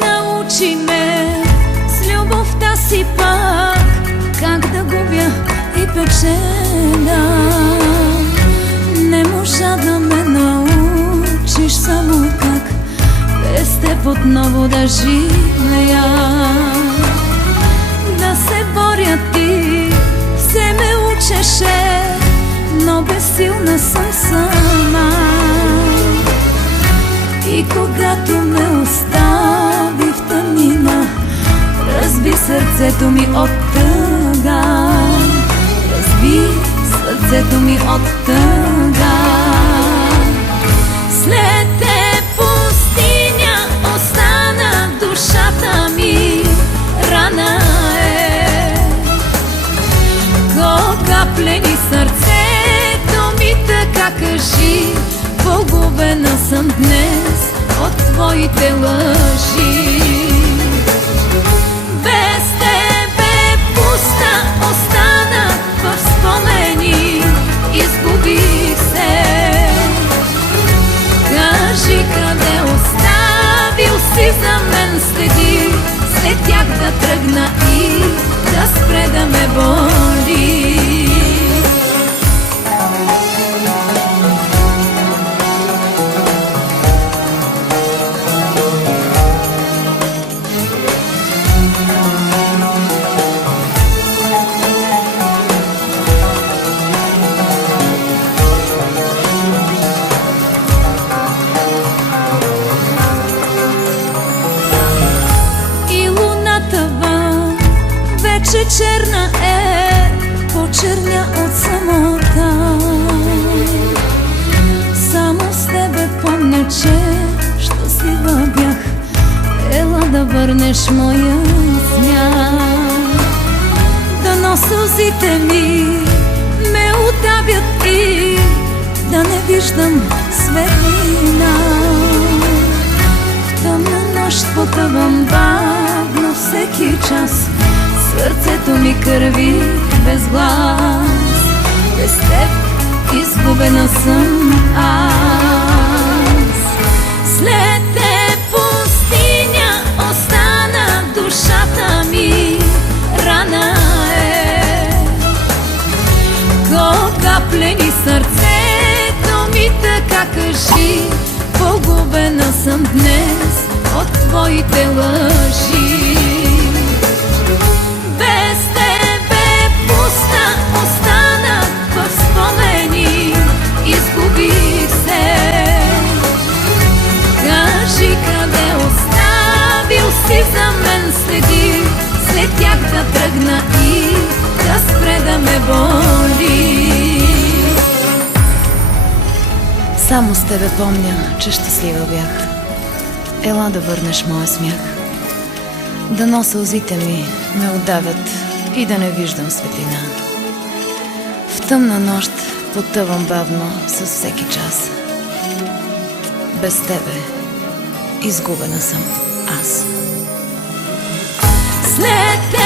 Научи ме с любовта си пак как да губя и печеля. Не можа да ме научиш само как без теб отново да живея. Да се боря ти все ме учеше, но безсилна съм сама. И когато ме остави в тъмнина, разби сърцето ми от тъга. Разби сърцето ми от тъга. След теб пустиня остана душата ми, рана е. Колка плени сърцето ми, така кажи. Погубена съм днес от твоите лъжи. Без тебе пуста остана в спомени, изгубих се. Кажи къде оставил си за мен следи, след тях да тръгна и да спре да ме боли. Вече черна е, почерня от самота. Само с тебе помня, че щастлива бях. Ела да върнеш моя смях. Дано сълзите ми ме удавят и да не виждам светлина. В тъмна нощ потъвам бавно всеки час. Сърцето ми кърви без глас. Без теб изгубена съм аз. След теб пустиня остана душата ми, рана е. Колка плени сърцето ми, така кажи. Погубена съм днес от твоите лъжи. Без тебе пуста остана в спомени, изгубих се. Кажи къде оставил си за мен следи, след тях да тръгна и да спре да ме боли. Само с тебе помня, че щастлива бях. Ела да върнеш моя смях. Дано сълзите ми ме удавят и да не виждам светлина. В тъмна нощ потъвам бавно с всеки час. Без тебе изгубена съм аз. След